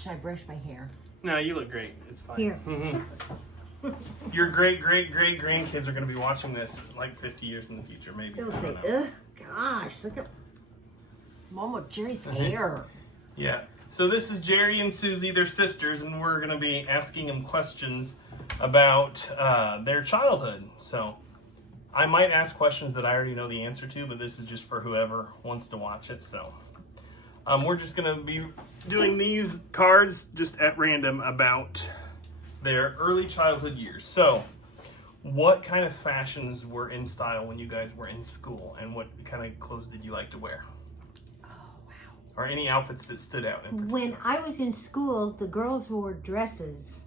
Should I brush my hair? No, you look great. It's fine. Here. Your great grandkids are going to be watching this like 50 years in the future, maybe. They'll I say, don't know. ugh, gosh, look at Mama Jeri's hair. Yeah. So this is Jeri and Suzi. They're sisters, and we're going to be asking them questions about their childhood. So I might ask questions that I already know the answer to, but this is just for whoever wants to watch it. So we're just going to be doing these cards just at random about their early childhood years. So what kind of fashions were in style when you guys were in school, and what kind of clothes did you like to wear? Or any outfits that stood out in particular? When I was in school, the girls wore dresses.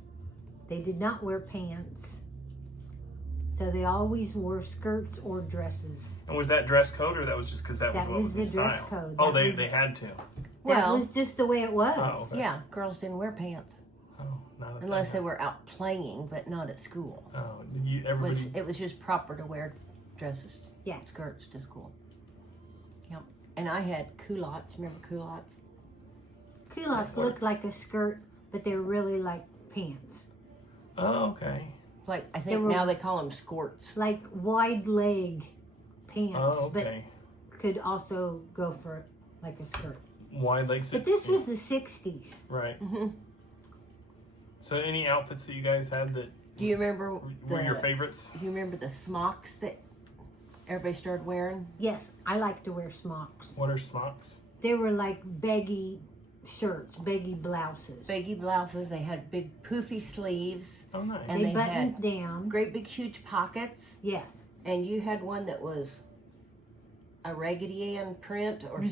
They did not wear pants. So they always wore skirts or dresses. And was that dress code, or that was just because that was what was in the dress style? code. Oh, That they had to. That was just the way it was. Oh, okay. Yeah, girls didn't wear pants. Oh, not at Unless that they were out playing, but not at school. time. Oh, did you, everybody... It was just proper to wear dresses, Yeah. skirts to school. Yep. And I had culottes. Remember culottes? Culottes looked like a skirt, but they were really like pants. Oh, okay. Like, I think now they call them skirts. Like wide leg pants, Oh, okay. but could also go for like a skirt. Wide legs. But this was the 60s. Right. Mm-hmm. So any outfits that you guys had that Do you remember were your favorites? Do you remember the smocks that everybody started wearing? Yes, I like to wear smocks. What are smocks? They were like baggy shirts, baggy blouses. Baggy blouses. They had big poofy sleeves. Oh, nice. And they they buttoned had down. great big huge pockets. Yes. And you had one that was a Raggedy Ann print, or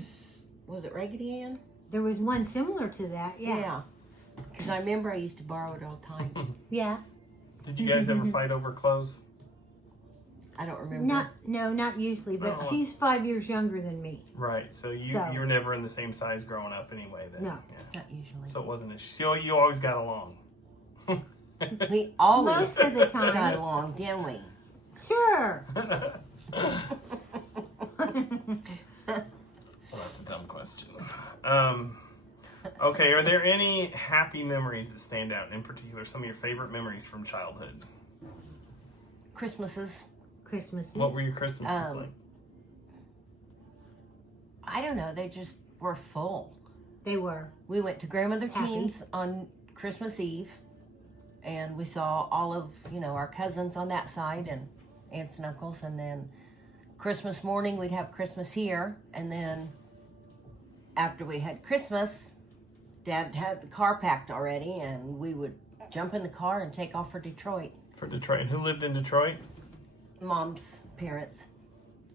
was it Raggedy Ann? There was one similar to that. Yeah. Because I remember I used to borrow it all the time. Yeah. Did you guys ever fight over clothes? I don't remember. Not usually, but Oh. she's 5 years younger than me. Right. So you were never in the same size growing up anyway. Then. No. Yeah. Not usually. So it wasn't. So you always got along. We always Most of the time. got along, didn't we? Sure. Well, that's a dumb question. Okay, are there any happy memories that stand out? In particular, some of your favorite memories from childhood? Christmases. Christmases. What were your Christmases like? I don't know. They just were full. They were. We went to Grandmother Happy. Teen's on Christmas Eve, and we saw all of, our cousins on that side and aunts and uncles. And then Christmas morning, we'd have Christmas here. And then after we had Christmas, Dad had the car packed already, and we would jump in the car and take off for Detroit. For Detroit. And who lived in Detroit? Mom's parents.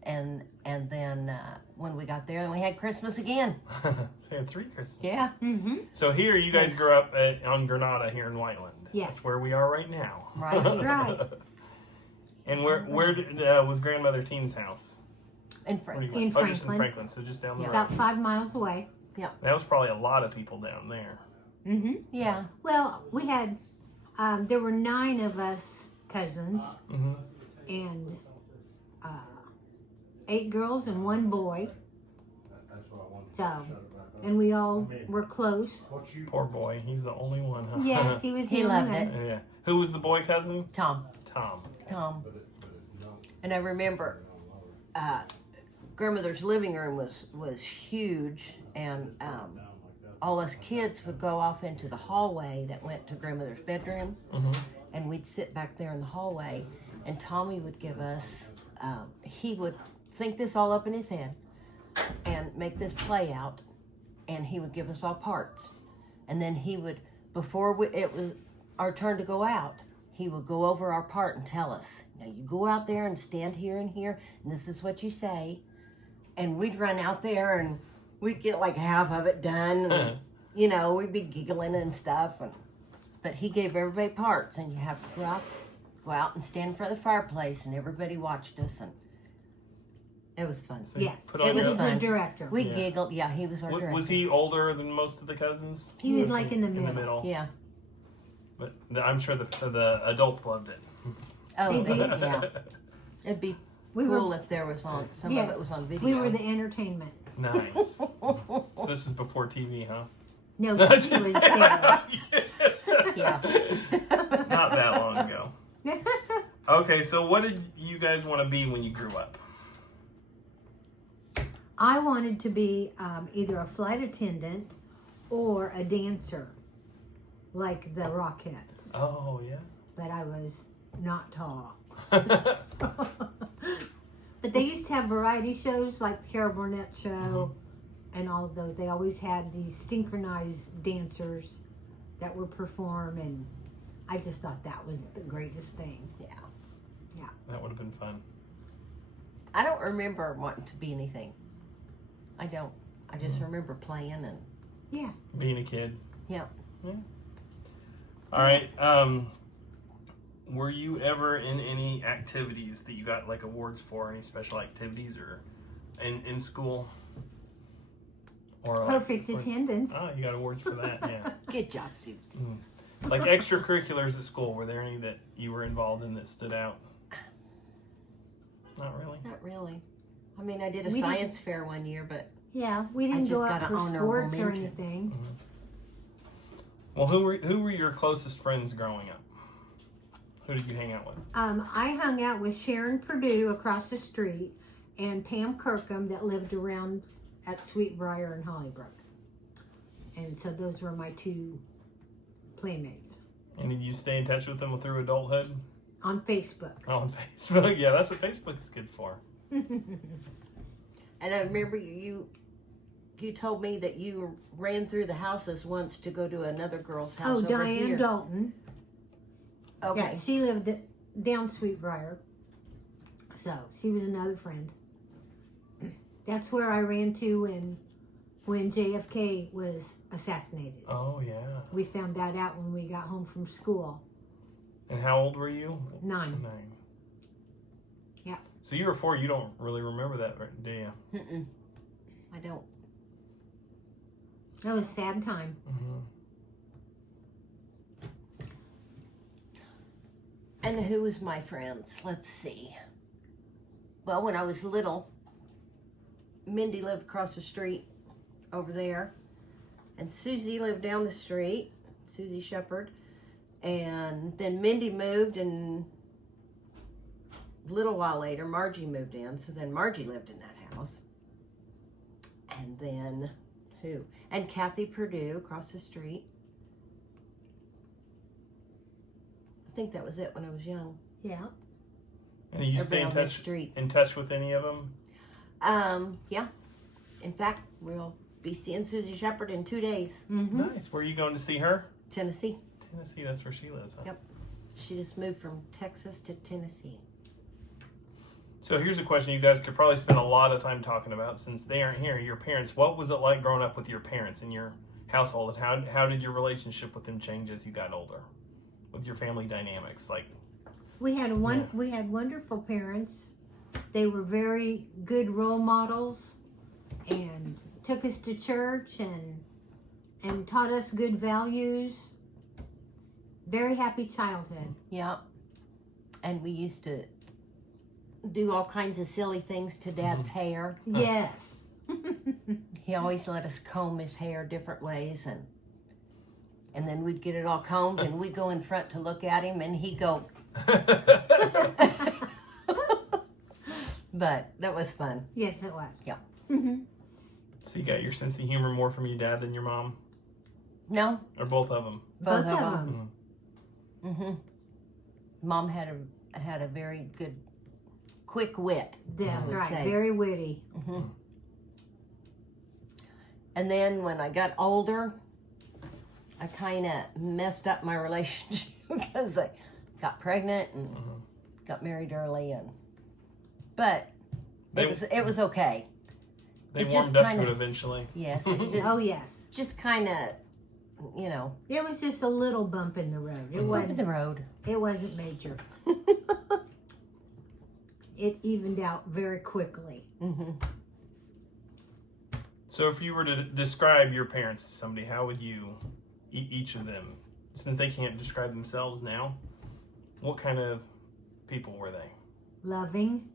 And then when we got there, we had Christmas again. So you had 3 Christmases. Yeah. Mm-hmm. So here, you guys grew up on Granada here in Whiteland. Yes. That's where we are right now. Right. That's right. And where was Grandmother Teen's house? In Where you Franklin. went? In Just in Franklin. Franklin, so just down the road. About 5 miles away. That was probably a lot of people down there. Mm-hmm. Yeah. Well, we had, there were 9 of us cousins, Mm-hmm. and 8 girls and 1 boy. So, and we all were close. Poor boy, he's the only one, huh? Yes, he was. He the loved only it. one. Yeah. Who was the boy cousin? Tom. Tom. And I remember grandmother's living room was huge, and all us kids would go off into the hallway that went to grandmother's bedroom, and we'd sit back there in the hallway, and Tommy would give us, he would think this all up in his head and make this play out, and he would give us all parts. And then he would, before it was our turn to go out, he would go over our part and tell us, now you go out there and stand here and here, and this is what you say. And we'd run out there and we'd get like half of it done. And, we'd be giggling and stuff. But he gave everybody parts, and you have to go out and stand in front of the fireplace, and everybody watched us. And it was fun. So you Yes, put it on was your- the director. We giggled. Yeah, he was our director. Was he older than most of the cousins? He was like in the In middle. the middle. Yeah. But I'm sure the adults loved it. Oh, They did. yeah. It'd be We cool were- if there was some of Yes, it was on video. we were the entertainment. Nice. So this is before TV, huh? No, Suzi was there. Yeah. Not that long ago. Okay, so what did you guys want to be when you grew up? I wanted to be either a flight attendant or a dancer, like the Rockettes. Oh, yeah. But I was not tall. But they used to have variety shows like the Carol Burnett show and all of those. They always had these synchronized dancers that would perform, and I just thought that was the greatest thing. Yeah. Yeah. That would have been fun. I don't remember wanting to be anything. I don't. I just remember playing and Yeah. Being a kid. yeah. All right. Were you ever in any activities that you got like awards for? Any special activities or in school? Or Perfect attendance. Oh, you got awards for that. Yeah. Good job, Susie. Like extracurriculars at school. Were there any that you were involved in that stood out? Not really. Not really. I mean, I did a We science fair one year, but Yeah, we didn't just go got out an for honorable sports or mention. anything. Well, who were your closest friends growing up? Who did you hang out with? I hung out with Sharon Purdue across the street and Pam Kirkham that lived around at Sweetbriar and Hollybrook. And so those were my two playmates. And did you stay in touch with them through adulthood? On Facebook. Oh, on Facebook. Yeah, that's what Facebook's good for. and I remember you told me that you ran through the houses once to go to another girl's house Oh, over Diane here. Dalton. Okay. Yeah, she lived down Sweetbriar. So she was another friend. That's where I ran to when JFK was assassinated. Oh, yeah. We found that out when we got home from school. And how old were you? 9. 9. Yeah. So you were 4. You don't really remember that, right, do you? Mm-mm. I don't. That was a sad time. Mm-hmm. And who was my friends? Let's see. Well, when I was little, Mindy lived across the street over there. And Susie lived down the street, Susie Shepherd. And then Mindy moved, and a little while later, Margie moved in. So then Margie lived in that house. And then who? And Kathy Purdue across the street. I think that was it when I was young. Yeah. And you stay Everybody on the street. in touch with any of them? Yeah. In fact, we'll be seeing Susie Shepherd in 2 days. Mm-hmm. Nice. Where are you going to see her? Tennessee. Tennessee, that's where she lives, huh? Yep. She just moved from Texas to Tennessee. So here's a question you guys could probably spend a lot of time talking about since they aren't here. Your parents, what was it like growing up with your parents in your household? And how did your relationship with them change as you got older? With your family dynamics? Like, We had wonderful parents. They were very good role models and took us to church and taught us good values. Very happy childhood. Yep. And we used to do all kinds of silly things to Dad's hair. Yes. He always let us comb his hair different ways, and then we'd get it all combed, and we'd go in front to look at him, and he'd go. But that was fun. Yes, it was. Yeah. Mm-hmm. so you got your sense of humor more from your dad than your mom? No, Or both of them? Both of them. Mm-hmm. Mom had a very good, quick wit. That's I would right. say. Very witty. Mm-hmm. And then when I got older, I kind of messed up my relationship because I got pregnant and got married early, but it was okay. They It warmed just up kinda- to it eventually. Yes, it Oh, yes. just kind of, It was just a little bump in the road. It bump in wasn't. the road. It wasn't major. It evened out very quickly. Mm-hmm. So if you were to describe your parents to somebody, how would you, each of them, since they can't describe themselves now, what kind of people were they? Loving,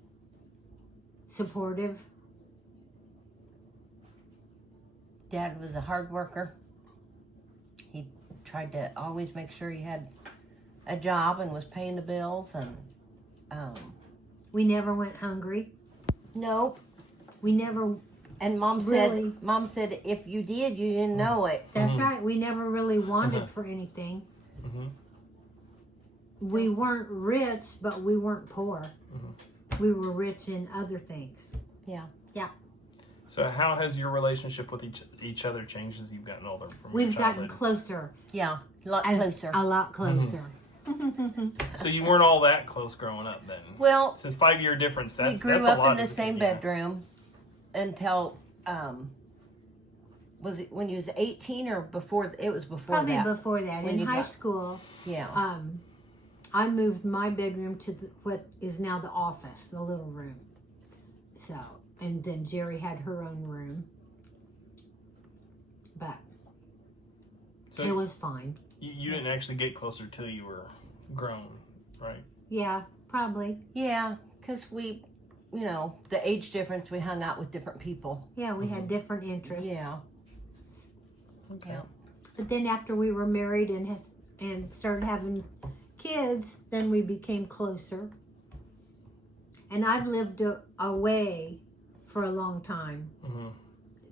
supportive. Dad was a hard worker. tried to always make sure he had a job and was paying the bills. And we never went hungry. nope. We never. And Mom Really? said, if you did, you didn't know it. That's right. We never really wanted for anything. Mm-hmm. We weren't rich, but we weren't poor. We were rich in other things. Yeah. So how has your relationship with each other changed as you've gotten older? From We've your gotten childhood? closer. Yeah. A lot closer. A lot closer. So you weren't all that close growing up then. Well, Since 5-year difference, that's we grew that's a up lot in the as a same kid, yeah. bedroom until was it when you was 18 or before? It was before Probably that. before that. When In you high got- school, Yeah. I moved my bedroom to what is now the office, the little room. So, and then Jeri had her own room. But So it was fine. you didn't actually get closer till you were grown, right? Yeah, probably. Yeah, because we, the age difference, we hung out with different people. Yeah, we had different interests. Yeah. Okay. Yeah. But then after we were married and started having kids, then we became closer. And I've lived away for a long time. Mm-hmm.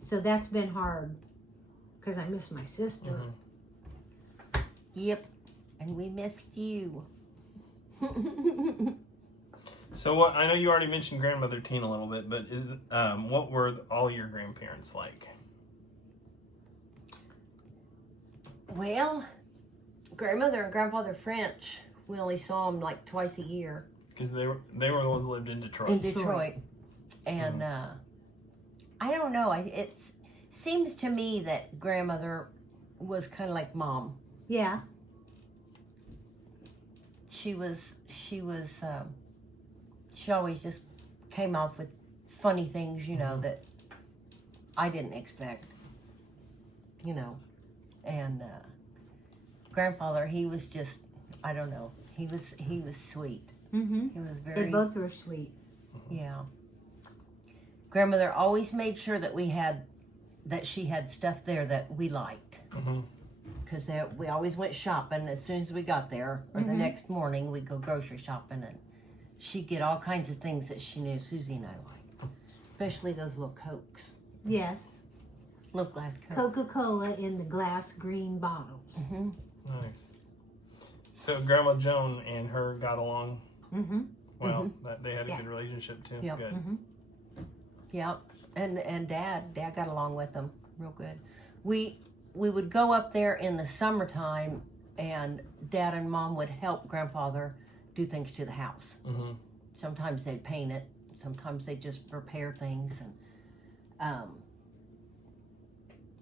So that's been hard because I miss my sister. Mm-hmm. Yep. And we missed you. So what? I know you already mentioned grandmother Teen a little bit, but what were all your grandparents like? Well, grandmother and grandfather French, we only saw them like twice a year Because they were the ones that lived in Detroit. in Detroit. And I don't know. It seems to me that grandmother was kind of like Mom. Yeah. She always just came off with funny things, that I didn't expect, and grandfather, he was just, I don't know, he was sweet. Mm-hmm. He was very, They both were sweet. yeah. Grandmother always made sure that she had stuff there that we liked. Mm-hmm. Because we always went shopping as soon as we got there, or the next morning we'd go grocery shopping, and she'd get all kinds of things that she knew Suzi and I liked, especially those little Cokes, Yes. little glass Cokes. Coca-Cola in the glass green bottles. Mm-hmm. Nice. So Grandma Joan and her got along Mm-hmm. well. They had a Yeah. good relationship too. Yep. Good. Mm-hmm. Yeah, and Dad got along with them real good. We would go up there in the summertime, and Dad and Mom would help Grandfather do things to the house. Mm-hmm. Sometimes they'd paint it, sometimes they'd just repair things, and I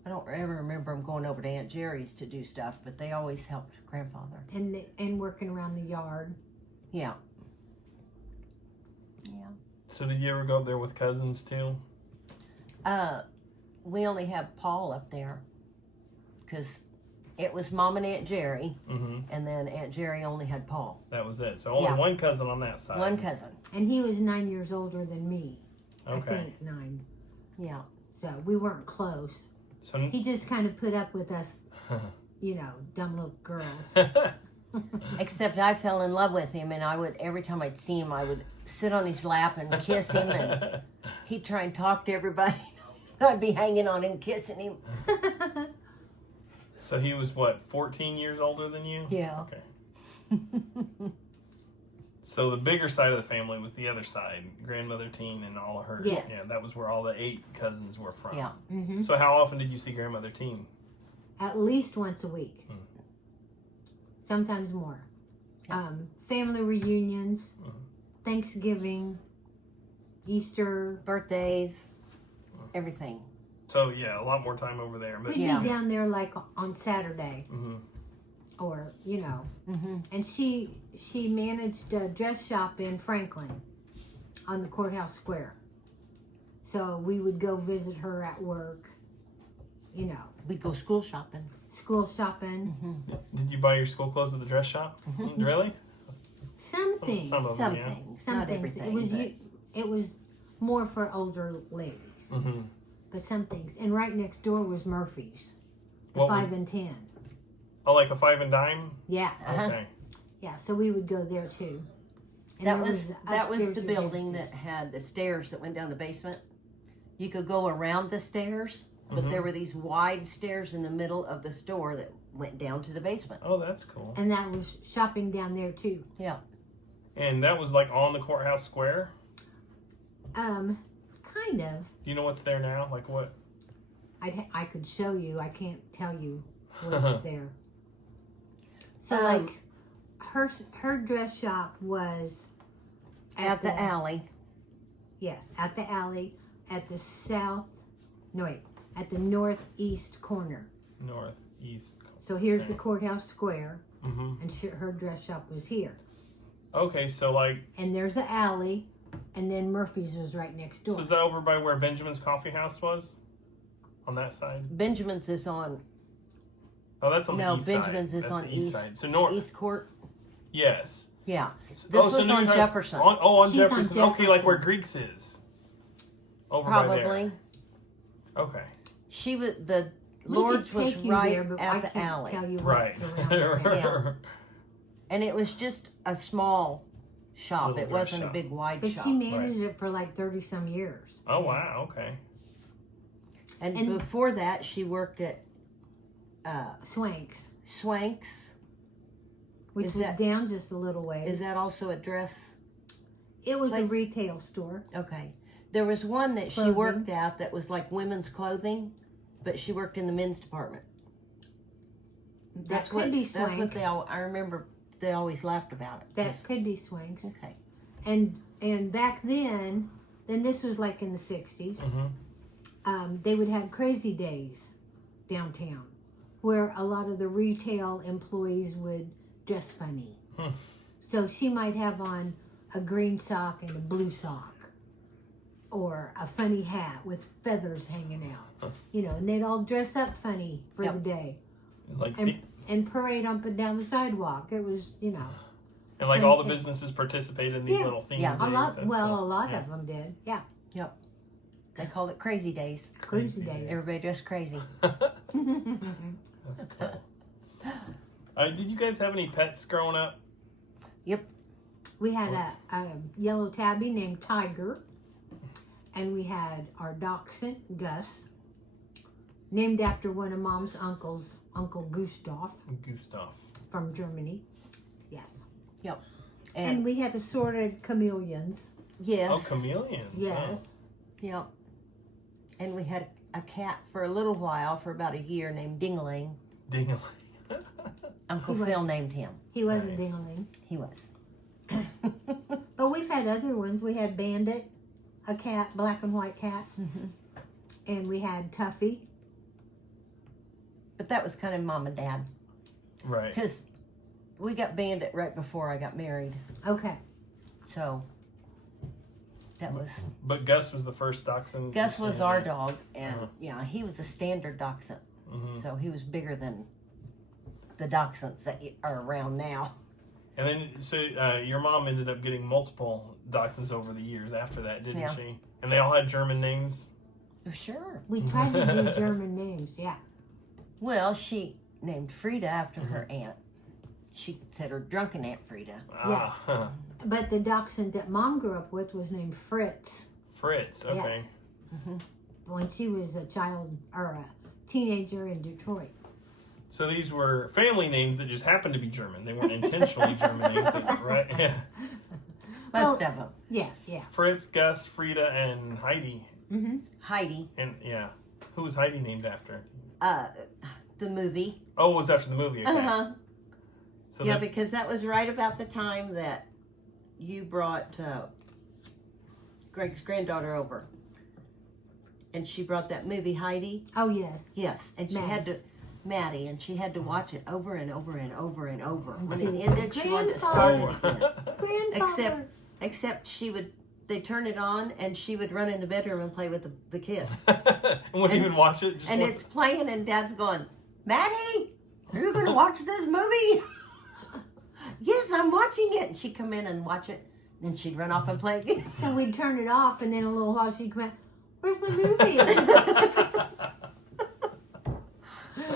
don't ever remember them going over to Aunt Jeri's to do stuff, but they always helped Grandfather. And working around the yard. Yeah. So did you ever go up there with cousins too? We only have Paul up there because it was Mom and Aunt Jeri, Mm-hmm. and then Aunt Jeri only had Paul. That was it. So only Yeah. one cousin on that side. One cousin. And he was 9 years older than me. Okay. I think 9. Yeah. So we weren't close. So He just kind of put up with us, dumb little girls. Except I fell in love with him, and every time I'd see him, I would sit on his lap and kiss him, and he'd try and talk to everybody. I'd be hanging on him, kissing him. So he was what, 14 years older than you? Yeah. Okay. So the bigger side of the family was the other side, grandmother Teen and all of her. Yes. Yeah, that was where all the 8 cousins were from. Yeah. Mm-hmm. So how often did you see grandmother Teen? At least once a week. Hmm. Sometimes more. Family reunions, Thanksgiving, Easter. Birthdays, everything. So yeah, a lot more time over there. But We'd Yeah. be down there like on Saturday, hmm or Mm-hmm. And she managed a dress shop in Franklin, on the courthouse square. So we would go visit her at work. We'd go school shopping. School shopping, Did you buy your school clothes at the dress shop? Really? some things. Some of Some them, yeah. things, Some not things. everything. It was more for older ladies, Mm-hmm. but some things. And right next door was Murphy's, the What 5 and 10. Oh, like a 5 and dime? Yeah. Okay. Yeah, so we would go there too. And That there was the upstairs building that events. had the stairs that went down the basement. You could go around the stairs, but there were these wide stairs in the middle of the store that went down to the basement. Oh, that's cool. And that was shopping down there too. Yeah. And that was like on the courthouse square? Kind of. Do you know what's there now? Like what? I could show you. I can't tell you what's there. So like her dress shop was At the alley. Yes, at the alley at the at the northeast corner. Northeast. So here's the courthouse square, Mm-hmm. and her dress shop was here. Okay, so like, And there's the alley, and then Murphy's was right next door. so is that over by where Benjamin's Coffee House was? On that side? Benjamin's is on Oh, that's on the east Benjamin's side. is That's on the east east side. So north. East Court. Yes. Yeah. So This was so on you have- Jefferson. on She's on Jefferson. Okay, like where Jefferson. Greeks is. Over by Probably. there. Okay. She was the We Lord's could was take you right there, but I at the can't alley, tell you Right. what's around there. Yeah. and it was just a small shop. Little It dress wasn't shop. a big wide But shop. she managed it for like 30 some years. Oh wow. Okay. and and- before that, she worked at Swanks, Swanks. which Is was that- down just a little ways. Is that also a dress? It was a place? retail store. Okay. There was one that she Clothing. worked at that was like women's clothing, but she worked in the men's department. That could be That's what Swanks. I remember. They always laughed about it. That could be Swanks. Okay. And back then this was like in the 60s, they would have crazy days downtown where a lot of the retail employees would dress funny. So she might have on a green sock and a blue sock, or a funny hat with feathers hanging out, and they'd all dress up funny for Yep. the day It's like and parade up and down the sidewalk. It was, and like all the and- businesses participated in these Yeah. little themed Yeah. days. a lot. That's Well, cool. a lot Yeah. of them did. Yeah, They called it Crazy Days. crazy Crazy days. Everybody dressed crazy. That's cool. Did you guys have any pets growing up? We had a yellow tabby named Tiger, and we had our dachshund Gus, named after one of Mom's uncles, Uncle Gustav Gustav. from Germany. Yes, and And we had assorted chameleons. yes. Oh, chameleons. Yes, Yep. And we had a cat for a little while, for about a year, named Dingaling. Oh. Ding-a-ling. Uncle He was- Phil named him. he wasn't Nice. dingling. He was. But we've had other ones. We had Bandit, a cat, black and white cat, and we had Tuffy. But that was kind of Mom and Dad. Right. Because we got Bandit right before I got married. Okay, So that was... But Gus was the first dachshund. Gus was our dog. And, Uh-huh. he was a standard dachshund. Mhm. So he was bigger than the dachshunds that are around now. And then, so your mom ended up getting multiple dachshunds over the years after that, didn't Yeah. she? And they all had German names. Oh, sure. we tried to do German names. Yeah, Well, she named Frida after her aunt. She said her drunken Aunt Frida. Ah, but the dachshund that Mom grew up with was named Fritz. Fritz. Okay. Yes. When she was a child or a teenager in Detroit. So these were family names that just happened to be German. They weren't intentionally German names, right? Yeah. Most of them. Yeah, yeah. Fritz, Gus, Frida, and Heidi. Heidi. And yeah, who was Heidi named after? The movie. Oh, it was after the movie. Okay. Uh-huh. So Yeah, that- because that was right about the time that you brought Greg's granddaughter over. And she brought that movie, Heidi. Oh, yes. Yes. And she Maddie. had to, Maddie, and she had to watch it over and over and over and over. When she it was ended, like, she wanted to start it "Grandfather." again. Grandfather. Except they'd turn it on and she would run in the bedroom and play with the kids. and wouldn't even watch it. Just And listen. it's playing and Dad's going, Maddie, are you going to watch this movie? Yes, I'm watching it. And she'd come in and watch it. Then she'd run off and play again. So we'd turn it off, and then a little while she'd come out, where's my movie?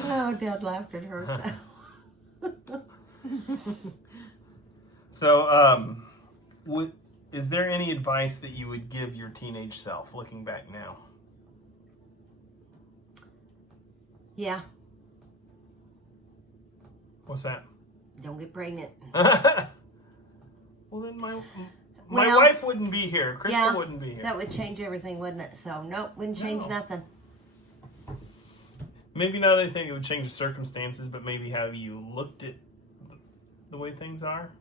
Oh, Dad laughed at her. So. So, is there any advice that you would give your teenage self, looking back now? Yeah. What's that? Don't get pregnant. Well, then my wife wouldn't be here. Crystal wouldn't be here. That would change everything, wouldn't it? So, nope, wouldn't change nothing. Maybe not anything that would change the circumstances, but maybe how you looked at the way things are.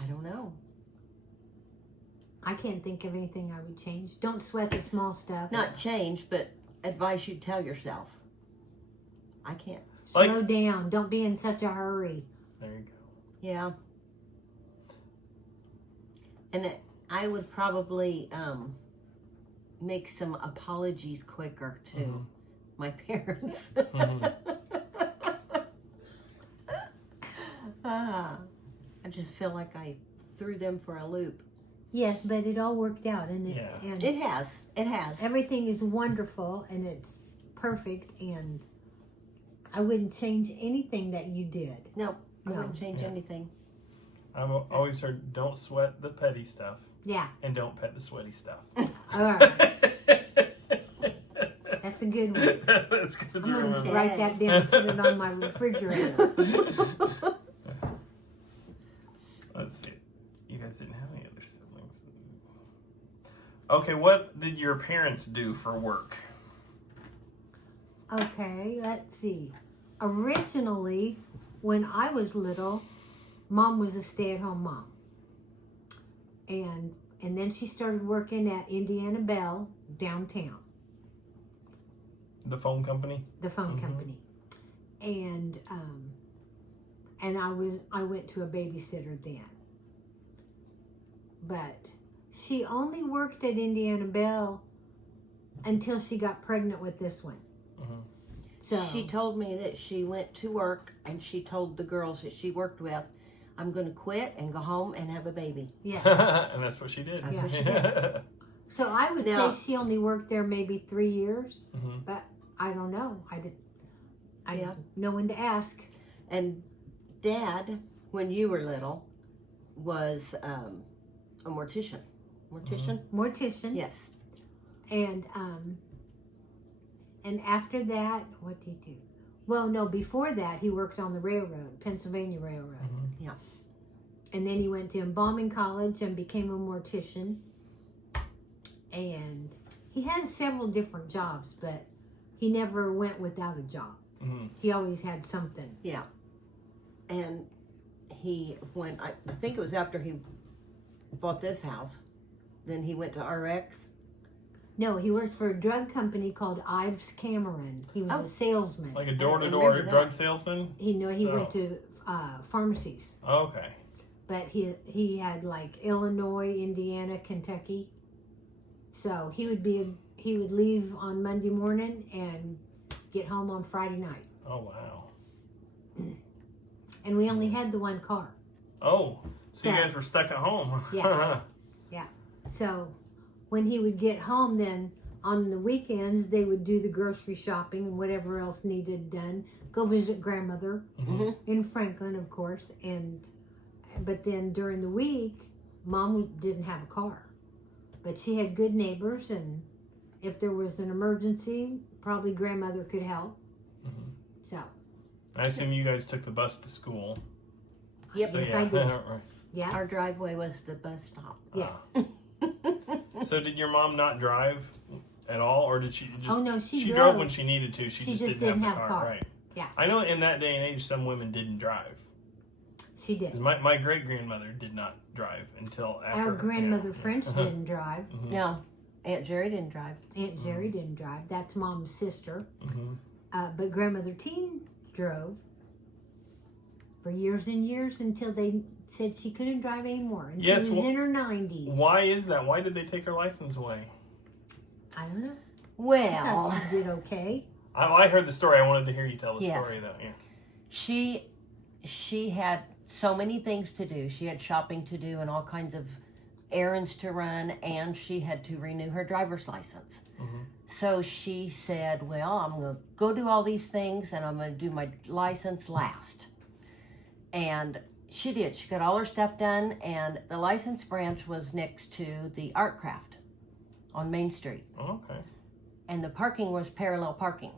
I don't know. I can't think of anything I would change. Don't sweat the small stuff. Not change, but advice you'd tell yourself. I can't. Slow down. Don't be in such a hurry. There you go. Yeah. And I would probably make some apologies quicker to my parents. I just feel like I threw them for a loop. Yes, but it all worked out, and It has. It has. Everything is wonderful, and it's perfect, and I wouldn't change anything that you did. No, I wouldn't change anything. I've always heard, don't sweat the petty stuff. Yeah. And don't pet the sweaty stuff. All right. That's a good one. That's good to I'm remember. going to write that down, put it on my refrigerator. Let's see. You guys didn't have any other siblings. Okay, what did your parents do for work? Okay, let's see. Originally, when I was little, Mom was a stay-at-home mom. And then she started working at Indiana Bell downtown. The phone company? The phone company. And I went to a babysitter then. But she only worked at Indiana Bell until she got pregnant with this one. So She told me that she went to work and she told the girls that she worked with, I'm going to quit and go home and have a baby. yeah. And that's what she did. That's what she did. So I would Now- say she only worked there maybe 3 years, but I don't know. I didn't know when to ask. And Dad, when you were little, was a mortician. Mortician? Mortician. Yes. And after that, what did he do? Well, no, before that, he worked on the railroad, Pennsylvania Railroad. Yeah. And then he went to embalming college and became a mortician. And he had several different jobs, but he never went without a job. He always had something. Yeah. And I think it was after he bought this house, then he went to RX. No, he worked for a drug company called Ives Cameron. He was a salesman. Like a door-to-door drug salesman? He went to pharmacies. Okay. But he had like Illinois, Indiana, Kentucky. So he would leave on Monday morning and get home on Friday night. Oh, wow. And we only had the one car. Oh, so you guys were stuck at home. Yeah. Yeah. So when he would get home, then on the weekends, they would do the grocery shopping and whatever else needed done. Go visit grandmother in Franklin, of course. But then during the week, Mom didn't have a car. But she had good neighbors, and if there was an emergency, probably grandmother could help. So. I assume you guys took the bus to school. Yep. So, Yes, yeah. I did. Yeah. Our driveway was the bus stop. Yes. So did your mom not drive at all, or did she just? Oh, no, she drove drove when she needed to. She just didn't have the car. car. Right. Yeah. I know in that day and age, some women didn't drive. She did. My great grandmother did not drive until after. Our grandmother French didn't drive. No, Aunt Jeri didn't drive. Aunt Jeri didn't drive. That's Mom's sister. But grandmother Teen drove for years and years until they said she couldn't drive anymore. And Yes, she was in her 90s. Why is that? Why did they take her license away? I don't know. I Well, thought she did okay. I heard the story. I wanted to hear you tell the Yes. story though. Yeah. she had so many things to do. She had shopping to do and all kinds of errands to run, and she had to renew her driver's license. So she said, well, I'm going to go do all these things and I'm going to do my license last. And she did. She got all her stuff done, and the license branch was next to the Art Craft on Main Street. Oh, okay. And the parking was parallel parking.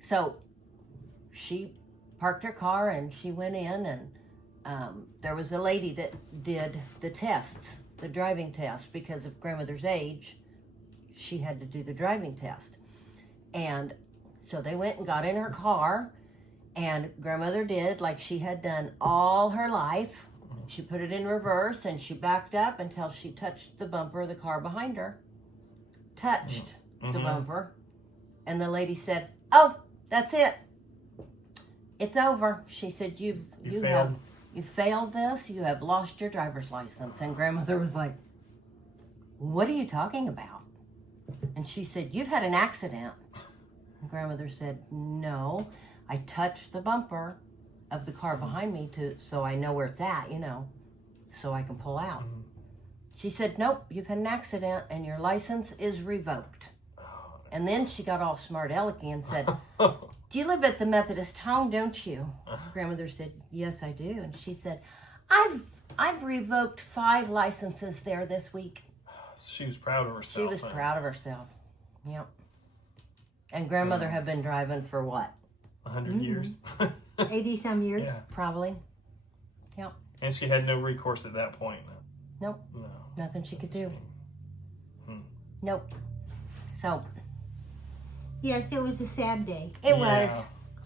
So she parked her car and she went in, and there was a lady that did the tests, the driving test, because of grandmother's age. She had to do the driving test. And so they went and got in her car, and grandmother did like she had done all her life. She put it in reverse and she backed up until she touched the bumper of the car behind her. Touched the bumper. And the lady said, oh, that's it. It's over. She said, you failed this. You have lost your driver's license. And grandmother was like, what are you talking about? And she said, you've had an accident. And grandmother said, no, I touched the bumper of the car behind me so I know where it's at, so I can pull out. She said, nope, you've had an accident and your license is revoked. And then she got all smart alecky and said, do you live at the Methodist home, don't you? Grandmother said, yes, I do. And she said, I've revoked 5 licenses there this week. She was proud of herself. She was proud of herself. Yep. And grandmother had been driving for what? 100 years. 80 some years. Yeah. Probably. Yep. And she had no recourse at that point. Nope. No. Nothing she could do. Nope. So. Yes, it was a sad day. It was.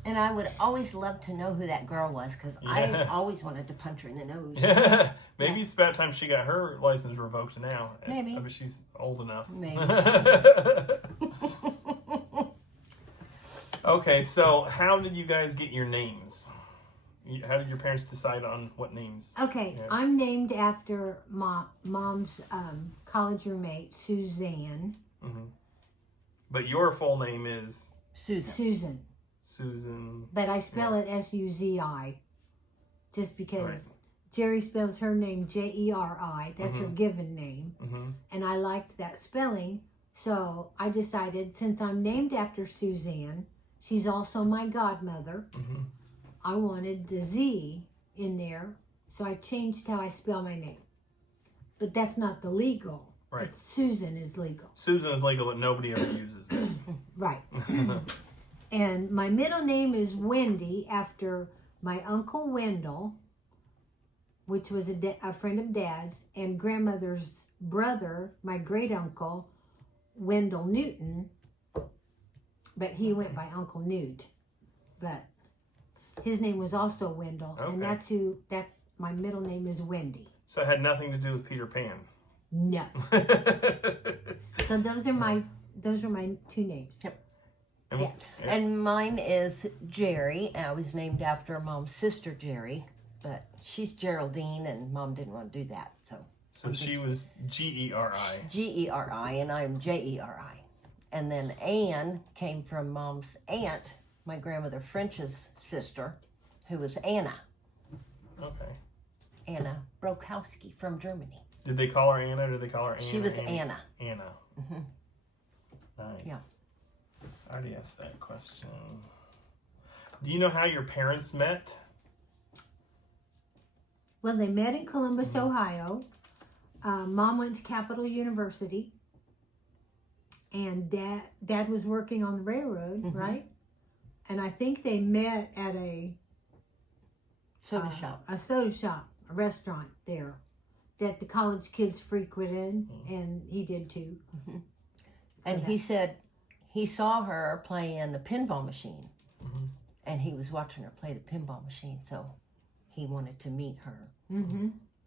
And I would always love to know who that girl was, because I always wanted to punch her in the nose. Maybe it's about time she got her license revoked now. Maybe. I bet she's old enough. Maybe. Okay, so how did you guys get your names? How did your parents decide on what names? Okay, yeah. I'm named after Mom's college roommate, Suzanne. But your full name is? Susan. Susan. But I spell it S-U-Z-I. Just because Jeri spells her name J-E-R-I. That's her given name. And I liked that spelling. So I decided, since I'm named after Suzanne, she's also my godmother. I wanted the Z in there. So I changed how I spell my name. But that's not the legal. Right. It's Susan is legal. Susan is legal, but nobody ever uses that. Right. And my middle name is Wendy, after my Uncle Wendell, which was a friend of Dad's, and grandmother's brother, my great uncle, Wendell Newton, but he went by Uncle Newt. But his name was also Wendell, and that's my middle name is Wendy. So it had nothing to do with Peter Pan. No. So those are my 2 names. Yep. And mine is Jeri. I was named after Mom's sister, Jeri, but she's Geraldine, and Mom didn't want to do that. So she was G-E-R-I. G-E-R-I, and I am J-E-R-I. And then Anne came from Mom's aunt, my grandmother French's sister, who was Anna. Okay. Anna Brokowski from Germany. Did they call her Anna, or did they call her Anna? She was Anna. Anna. Nice. Yeah. I already asked that question. Do you know how your parents met? Well, they met in Columbus, Ohio. Mom went to Capital University, and Dad was working on the railroad, right? And I think they met at a soda shop. A soda shop, a restaurant there that the college kids frequented, and he did too. And he said he saw her playing the pinball machine, and he was watching her play the pinball machine, so he wanted to meet her.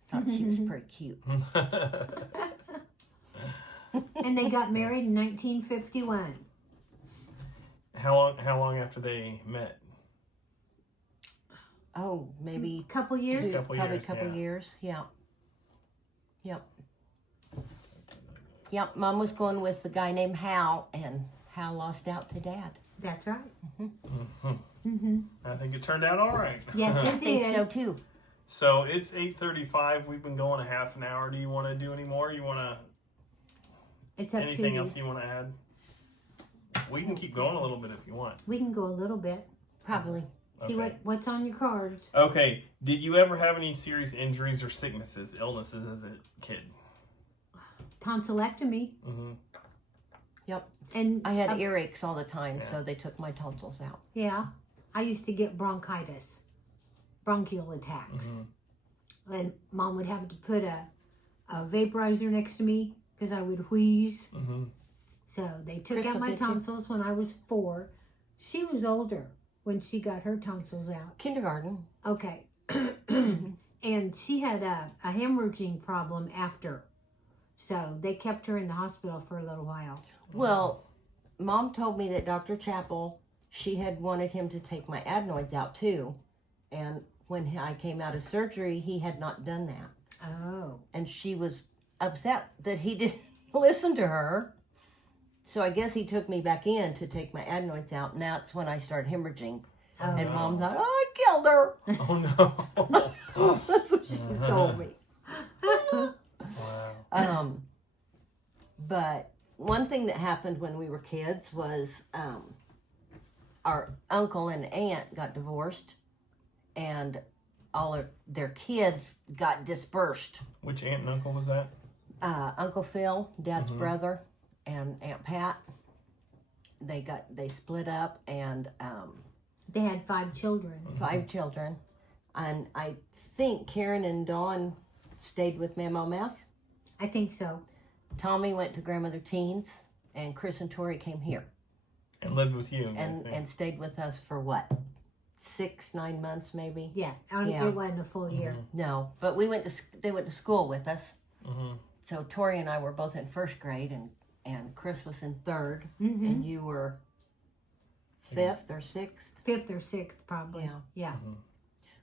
Thought she was pretty cute. And they got married in 1951. How long after they met? Oh, maybe couple years. Probably a couple years. Yeah. Yep. Mom was going with the guy named Hal, and Hal lost out to Dad. That's right. I think it turned out all right. Yes, it did. I think so too. So it's 8:35. We've been going a half an hour. Do you want to do any more? You want to It's up to Anything you. else you want to add? We can keep going a little bit if you want. We can go a little bit. Probably. See what's on your cards. Okay. Did you ever have any serious injuries or sicknesses, illnesses as a kid? Tonsillectomy. Mm-hmm. Yep. And I had earaches all the time, Yeah. so they took my tonsils out. yeah, I used to get bronchitis, bronchial attacks. Mm-hmm. And Mom would have to put a vaporizer next to me because I would wheeze. Mm-hmm. So they took Crystal out my did too? tonsils when I was 4. She was older when she got her tonsils out. Kindergarten. Okay. And she had a hemorrhaging problem after. So they kept her in the hospital for a little while. Well, Mom told me that Dr. Chappell, she had wanted him to take my adenoids out too. And when I came out of surgery, he had not done that. Oh. And she was upset that he didn't listen to her. So I guess he took me back in to take my adenoids out. And that's when I started hemorrhaging. Oh. And Mom thought, oh, I killed her. Oh no. That's what she told me. Wow. But one thing that happened when we were kids was our uncle and aunt got divorced, and all of their kids got dispersed. Which aunt and uncle was that? Uncle Phil, Dad's brother, and Aunt Pat. They split up, and They had 5 children. 5 children. And I think Karen and Dawn stayed with Mamo Meth. I think so. Tommy went to Grandmother Teens, and Chris and Tori came here And lived with you. and stayed with us for what, 6-9 months maybe? Yeah. Yeah. It wasn't a full year. No, but they went to school with us. Mm-hmm. So Tori and I were both in 1st grade, and Chris was in 3rd, Mm-hmm. and you were 5th or 6th. 5th or 6th, probably. Yeah. Yeah.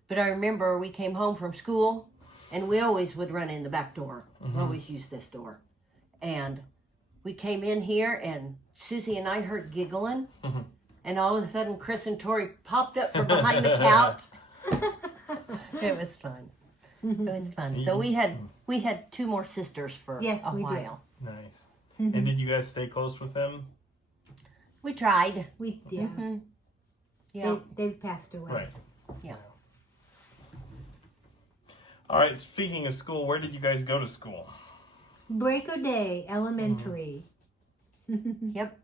But I remember we came home from school, and we always would run in the back door. We always used this door. And we came in here, and Susie and I heard giggling, and all of a sudden Chris and Tori popped up from behind the couch. It was fun. It was fun. So we had 2 more sisters for Yes, a we did. while. Nice. And did you guys stay close with them? We tried. Yeah. Yeah. They've passed away. Right. Yeah. All right. Speaking of school, where did you guys go to school? Braco Day Elementary. Yep.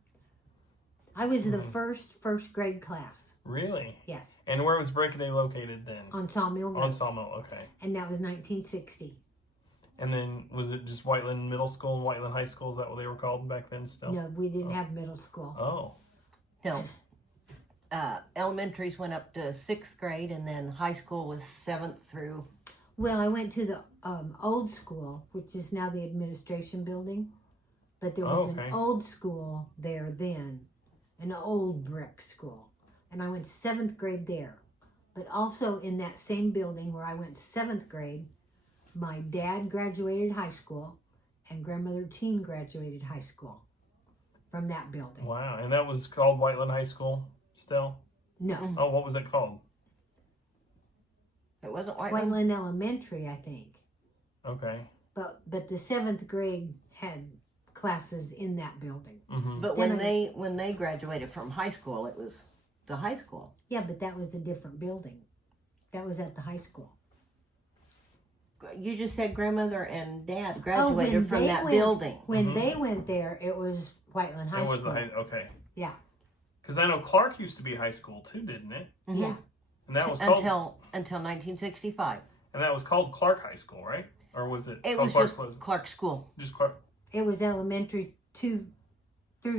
I was the first grade class. Really? Yes. And where was Breakaday located then? On Sawmill Road. On Sawmill, okay. And that was 1960. And then was it just Whiteland Middle School and Whiteland High School? Is that what they were called back then still? No, we didn't have middle school. Oh. No. Elementaries went up to 6th grade, and then high school was 7th through. Well, I went to the old school, which is now the administration building. But there was Okay. an old school there then, an old brick school. And I went to 7th grade there. But also in that same building where I went to 7th grade, my dad graduated high school and grandmother Teen graduated high school from that building. Wow. And that was called Whiteland High School still? No, Oh, what was it called? It wasn't Whiteland. Whiteland Elementary, I think. Okay. But the 7th grade had classes in that building. Mm-hmm. But Then when they graduated from high school, it was the high school. Yeah, but that was a different building. That was at the high school. You just said grandmother and dad when graduated from they that went- building. When they went there, it was Whiteland High It was School. the high, okay. Yeah. Because I know Clark used to be high school too, didn't it? Mhm. Yeah. And that was called until 1965. Clark High School, right? Or was it? It called was Clark just Pleasant? Clark School. Just Clark. It was elementary through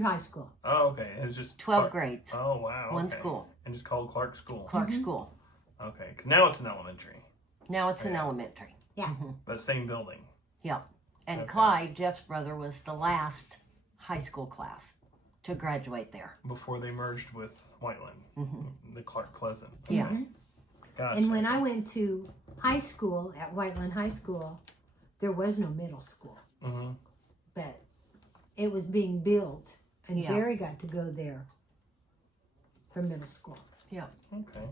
high school. Oh, okay. It was just 12 Clark. grades. Oh, wow. One okay. school. And just called Clark School. Clark School. Okay. 'Cause now it's an elementary, Now it's an Yeah. elementary. Yeah. but same building. Yeah. And Okay. Clyde, Jeff's brother, was the last high school class to graduate there. Before they merged with Whiteland, the Clark Pleasant. Yeah. Mhm. Gotcha. And when I went to high school at Whiteland High School, there was no middle school. Mm-hmm. But it was being built. And Yeah. Jeri got to go there for middle school. Yeah. Okay.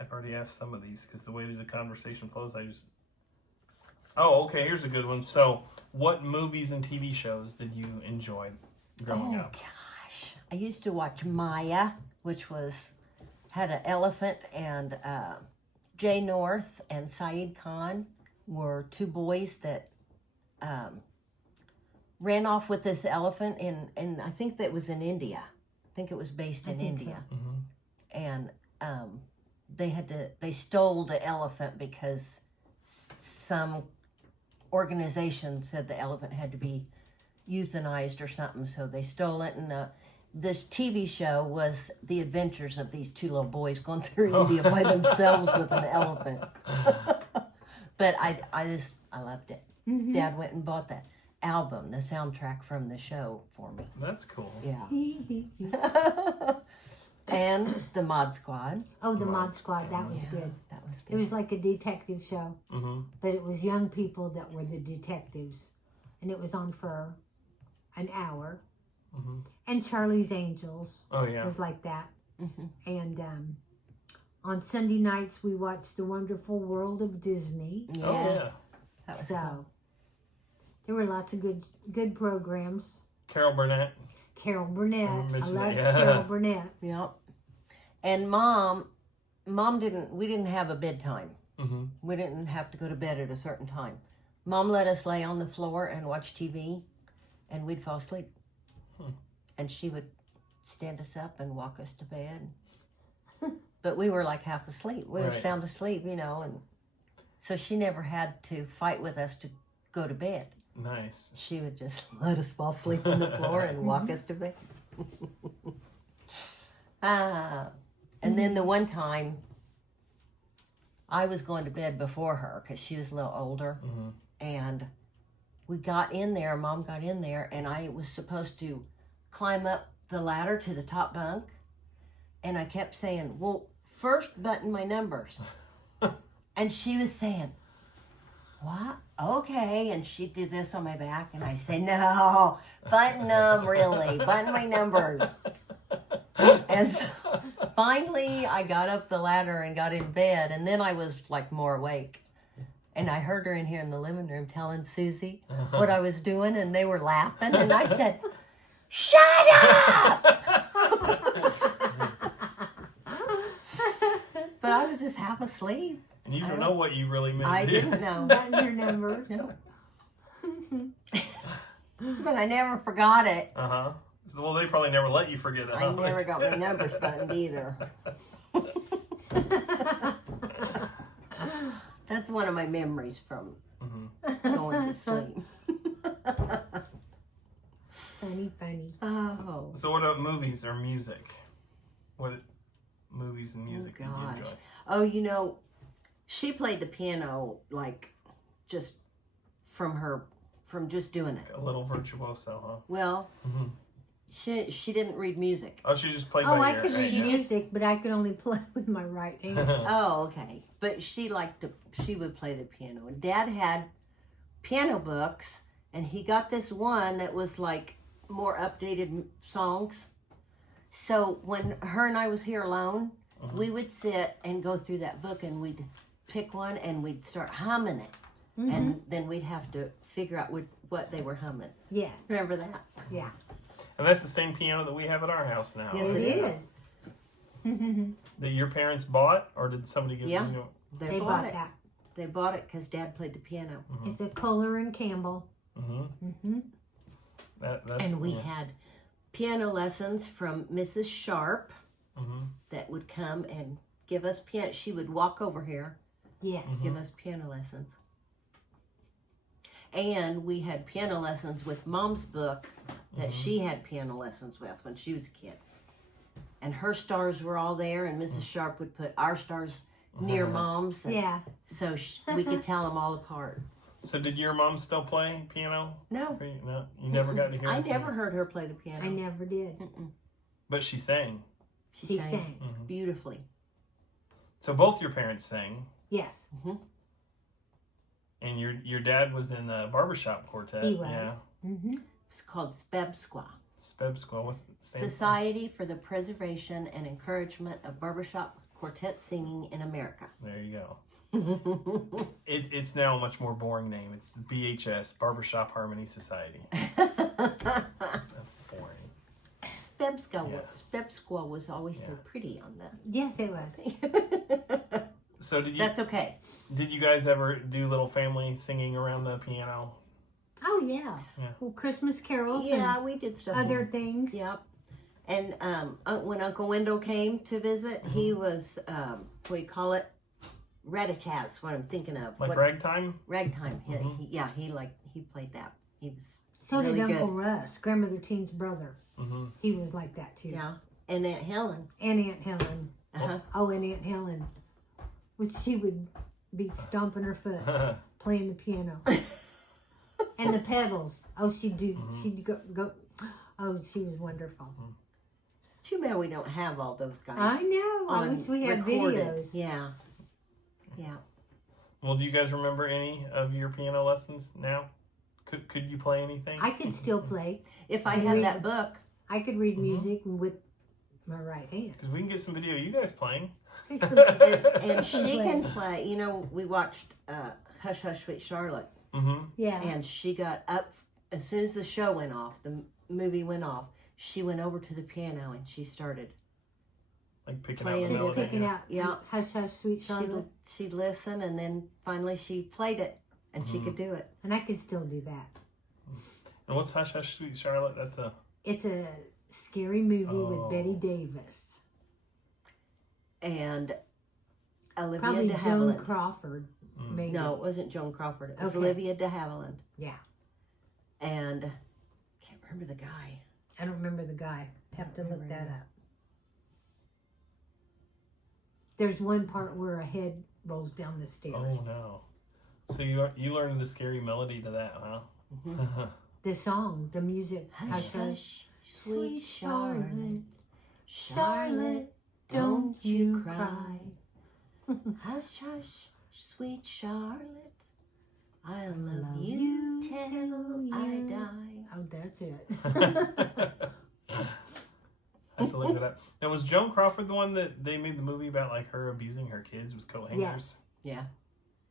I've already asked some of these because the way the conversation flows, Oh, okay. Here's a good one. So, what movies and TV shows did you enjoy growing up? Gosh, I used to watch Maya, which had an elephant, and Jay North and Saeed Khan were two boys that ran off with this elephant in I think that was in India. I think it was based in India. So. And they stole the elephant because some organization said the elephant had to be euthanized or something, so they stole it. And this TV show was the adventures of these two little boys going through India by themselves with an elephant. But I loved it. Mm-hmm. Dad went and bought that album, the soundtrack from the show for me. That's cool. Yeah. And the Mod Squad. Oh, the Mod Squad, that was good. That was It good. was like a detective show, Mm-hmm. but it was young people that were the detectives, and it was on for an hour. Mm-hmm. And Charlie's Angels Oh, yeah. was like that. Mhm. And on Sunday nights we watched The Wonderful World of Disney. Yeah. Oh, yeah. That was So cool. there were lots of good programs. Carol Burnett. Carol Burnett, I mentioned love that, yeah. Carol Burnett. Yep. And we didn't have a bedtime. Mm-hmm. We didn't have to go to bed at a certain time. Mom let us lay on the floor and watch TV, and we'd fall asleep. And she would stand us up and walk us to bed. But we were like half asleep. We were Right. sound asleep, and so she never had to fight with us to go to bed. Nice. She would just let us fall asleep on the floor and walk us to bed. And then the one time, I was going to bed before her because she was a little older. Mm-hmm. And we got in there, Mom got in there, and I was supposed to climb up the ladder to the top bunk. And I kept saying, well, first button my numbers. And she was saying, what? Okay. And she did this on my back, and I said, no, button them, really, button my numbers. And so finally I got up the ladder and got in bed, and then I was like more awake. And I heard her in here in the living room telling Suzi what I was doing, and they were laughing, and I said, shut up! But I was just half asleep. And you don't know what you really meant I to do. didn't know. Button your numbers. No. But I never forgot it. Uh-huh. Well, they probably never let you forget it. I huh? never got my numbers buttoned either. That's one of my memories from going to sleep. Funny. Oh, So what about movies or music? What movies and music did you gosh. enjoy? Oh, she played the piano like just from just doing it. A little virtuoso, huh? Well, Mhm. she didn't read music. Oh, she just played Oh, by I ear. could right? read music, but I could only play with my right hand. Oh, okay. But she would play the piano. And Dad had piano books, and he got this one that was like more updated songs. So when her and I was here alone, we would sit and go through that book, and we'd pick one and we'd start humming it. And then we'd have to figure out what they were humming. Yes. Remember that? Yeah. And that's the same piano that we have at our house now. Yes, It it is. That your parents bought, or did somebody give Yeah. you? They bought that. They bought it because Dad played the piano. It's a Kohler and Campbell. Mm-hmm. That's And we had piano lessons from Mrs. Sharp Mhm. that would come and give us piano. She would walk over here, Yes. give us piano lessons. And we had piano lessons with Mom's book that she had piano lessons with when she was a kid. And her stars were all there, and Mrs. Sharp would put our stars near Mom's. And Yeah. So we could tell them all apart. So did your mom still play piano? No, No, you never got to hear. I it? never heard her play the piano. I never did. But she sang. She sang sang. beautifully. So both your parents sang, Yes. and your dad was in the barbershop quartet. He was. Yeah. Mm-hmm. It's called SPEBSQUA. Speb Squad. What's the stand for? Society for the Preservation and Encouragement of Barbershop Quartet Singing in America. There you go. It's now a much more boring name. It's the BHS, Barbershop Harmony Society. That's boring. Spebsqua was always so pretty on that. Yes, it was. So did you? That's okay. Did you guys ever do little family singing around the piano? Oh yeah. Well, Christmas carols. Yeah, and we did stuff. other things. Yep. And when Uncle Wendell came to visit, he was what do you call it? Rat-a-tat's what I'm thinking of. Like ragtime? Ragtime. He played that. He was So really did Uncle good. Russ, Grandmother Teen's brother. Mm-hmm. He was like that too. Yeah. And Aunt Helen. And Aunt Helen. Uh-huh. Oh, and Aunt Helen. Which she would be stomping her foot, playing the piano. And the pedals. Oh, she'd go. Oh, she was wonderful. Too bad we don't have all those guys. I know. I wish we had recorded. videos. Yeah. Yeah. Well, do you guys remember any of your piano lessons now? Could you play anything? I could still play. If I had that book. I could read music with my right hand. Because we can get some video of you guys playing. And she can play. You know, we watched Hush Hush Sweet Charlotte. Mm-hmm. Yeah. And she got up as soon as the show went off, the movie went off. She went over to the piano and she started Like picking playing out the Just melody. picking out Yeah. Hush Hush Sweet Charlotte. She'd listen, and then finally she played it, and she could do it. And I could still do that. And what's Hush Hush Sweet Charlotte? That's a... It's a scary movie with Betty Davis. And Olivia Probably de Joan Havilland. Crawford. Maybe. No, it wasn't Joan Crawford. It was Okay. Olivia de Havilland. Yeah. And I can't remember the guy. I don't remember the guy. Have to look that up. There's one part where a head rolls down the stairs. Oh, no. So you learned the scary melody to that, huh? The song, the music. Hush, hush, sweet Charlotte, Charlotte, don't you cry. Hush, hush, sweet Charlotte, I love you till I die. Oh, that's it. I have to look it up. Now, was Joan Crawford the one that they made the movie about, like, her abusing her kids with coat hangers? Yes. Yeah,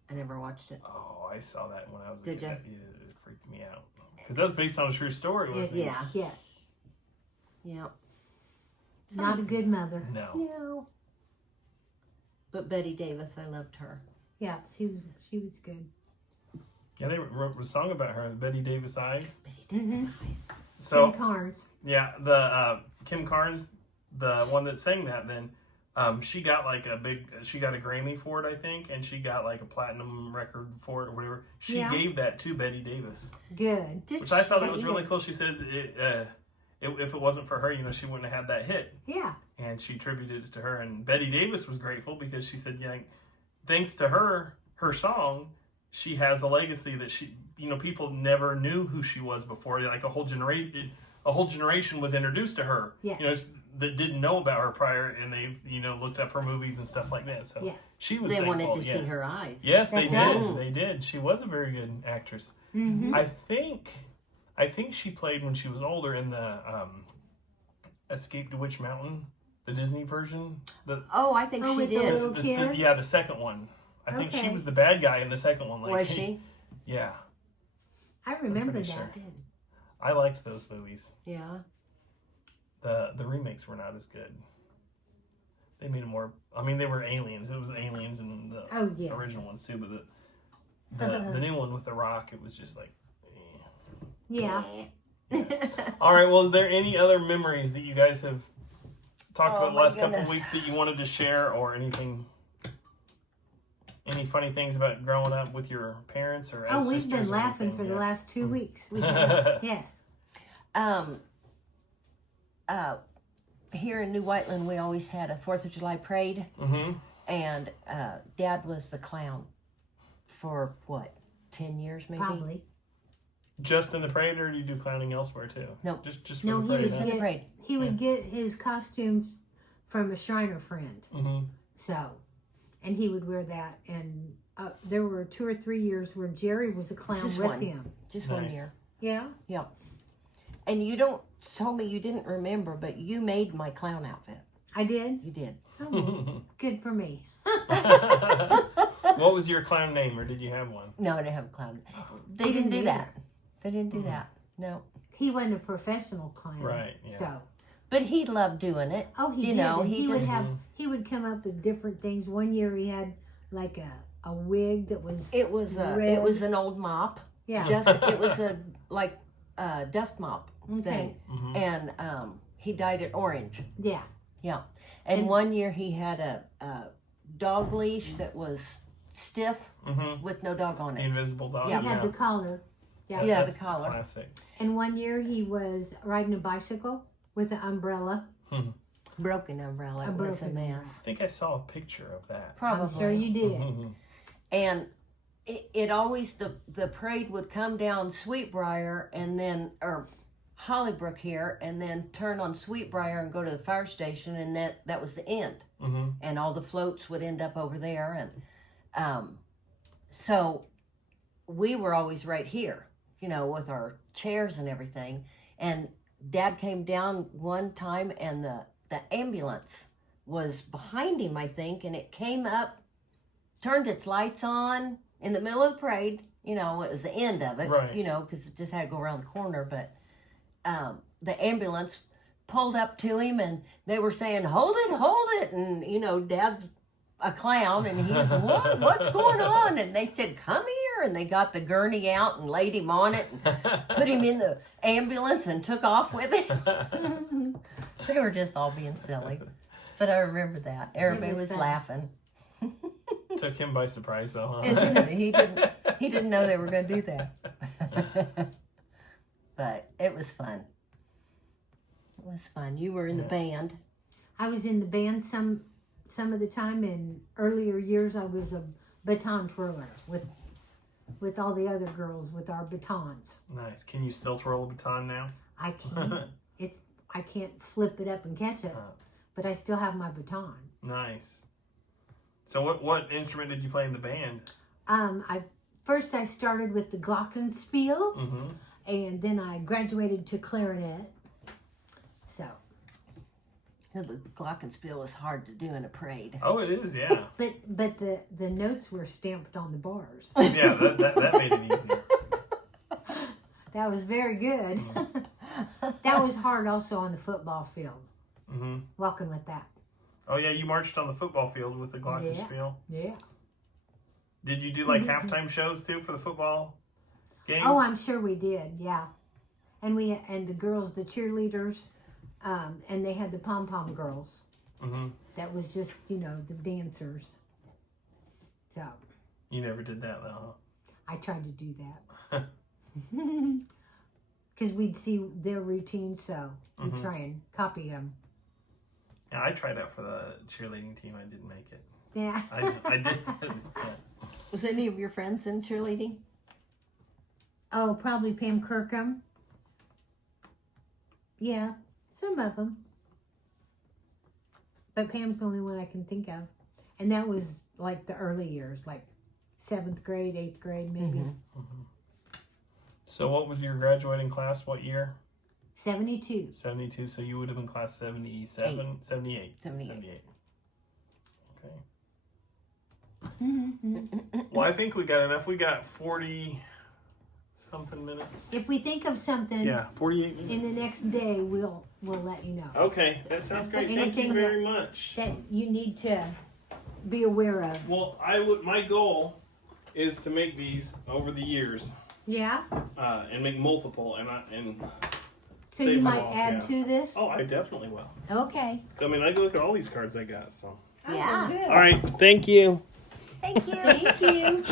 I never watched it. Oh, I saw that when I was a Did kid. ya? It freaked me out. Because that was based on a true story, wasn't it? Yeah. Yes. Yeah. Not a good mother. No. No. But Betty Davis, I loved her. Yeah, she was good. Yeah, they wrote a song about her, Betty Davis Eyes. Betty Davis eyes. So, Kim Carnes. yeah, the Kim Carnes, the one that sang that then, she got like she got a Grammy for it, I think, and she got like a platinum record for it or whatever. She Yeah. gave that to Betty Davis, Good. which I thought that was really cool. She said if it wasn't for her, she wouldn't have had that hit. Yeah. And she attributed it to her. And Betty Davis was grateful because she said, yeah, thanks to her song, she has a legacy that people never knew who she was before. Like a whole generation was introduced to her. Yeah. That didn't know about her prior, and they looked up her movies and stuff like that. So Yeah. she was. They thankful. wanted to Yeah. see her eyes. Yes, they That's did. right. They did. She was a very good actress. Mm-hmm. I think she played when she was older in the Escape to Witch Mountain, the Disney version. I think she with the did. little kids? The second one. I think she Okay. was the bad guy in the second one. Like, Was she? Yeah, I remember pretty that. sure. Did. I liked those movies. Yeah. The remakes were not as good. They made them more. I mean, they were aliens. It was aliens in the Yes. original ones too, but the new one with The Rock, it was just like. Yeah. All right. Well, is there any other memories that you guys have talked about the my last couple of goodness. weeks that you wanted to share, or anything? Any funny things about growing up with your parents or? Oh, as we've sisters been or laughing anything? for the Yeah. last 2 weeks. We have. Yes. Here in New Whiteland, we always had a 4th of July parade, Mm-hmm. and Dad was the clown for 10 years maybe? Probably. Just in the parade, or do you do clowning elsewhere too? No. Just for No, the he parade. was Just in the parade. He would get his costumes from a Shriner friend. Mm-hmm. So, and he would wear that. And there were 2 or 3 years where Jeri was a clown Just with one. him. Just one Nice. year. Yeah. Yeah. And you told me you didn't remember, but you made my clown outfit. I did. You did. Oh, good for me. What was your clown name, or did you have one? No, I didn't have a clown. They didn't do that. They didn't do that. No. He wasn't a professional clown. Right, yeah. So. But he loved doing it. Oh, he you did. know, And he would just have. He would come up with different things. One year he had like a wig that was. it was an old mop. Yeah. It was a dust mop thing, and he dyed it orange. Yeah. Yeah, and one year he had a dog leash that was stiff with no dog on The it. invisible dog. He had the collar. Yeah. Yeah, That's the collar. Classic. And one year he was riding a bicycle with an umbrella. Broken umbrella. It was a mess. I think I saw a picture of that. Probably. I'm sure you did. And it always the parade would come down Sweetbriar and then or Hollybrook here, and then turn on Sweetbriar and go to the fire station, and that was the end. And all the floats would end up over there, and so we were always right here, you know, with our chairs and everything. And Dad came down one time, and the ambulance was behind him, I think, and it came up, turned its lights on in the middle of the parade. You know, it was the end of it, Right. you know, because it just had to go around the corner. But the ambulance pulled up to him, and they were saying, hold it. And, you know, Dad's a clown, and he's, what's going on? And they said, come here. And they got the gurney out and laid him on it and put him in the ambulance and took off with it. They were just all being silly. But I remember that. Everybody was laughing. Took him by surprise, though, huh? He didn't know they were going to do that. But it was fun. It was fun. You were in the band. I was in the band some of the time. In earlier years, I was a baton twirler with all the other girls with our batons. Nice. Can you still twirl a baton now? I can't. I can't flip it up and catch it, but I still have my baton. Nice. So what instrument did you play in the band? First I started with the glockenspiel, and then I graduated to clarinet. So. The glockenspiel is hard to do in a parade. Oh, it is, yeah. But the notes were stamped on the bars. Yeah, that made it easy. That was very good. That was hard also on the football field. Walking with that. Oh, yeah, you marched on the football field with the glockenspiel. Yeah. Did you do like halftime shows too for the football games? Oh, I'm sure we did. Yeah. And the girls, the cheerleaders, and they had the pom-pom girls. That was just, you know, the dancers. So. You never did that though, huh? I tried to do that. Because we'd see their routine, so we'd try and copy them. Yeah, I tried out for the cheerleading team. I didn't make it. Yeah. I did. Was any of your friends in cheerleading? Oh, probably Pam Kirkham. Yeah, some of them. But Pam's the only one I can think of. And that was like the early years, like 7th grade, 8th grade, maybe. So what was your graduating class? What year? 72. 72. So you would have been class 77, 78. 78. Okay. Well, I think we got enough. We got 40 something minutes. If we think of something 48 minutes. in the next day, we'll let you know. Okay, that sounds great. Thank you very much. That you need to be aware of. Well, my goal is to make these over the years. Yeah? And make multiple and So save you them might all, add to this? Oh, I definitely will. Okay. I mean, I look at all these cards I got, so. Yeah. Good. All right, thank you. Thank you. Thank you.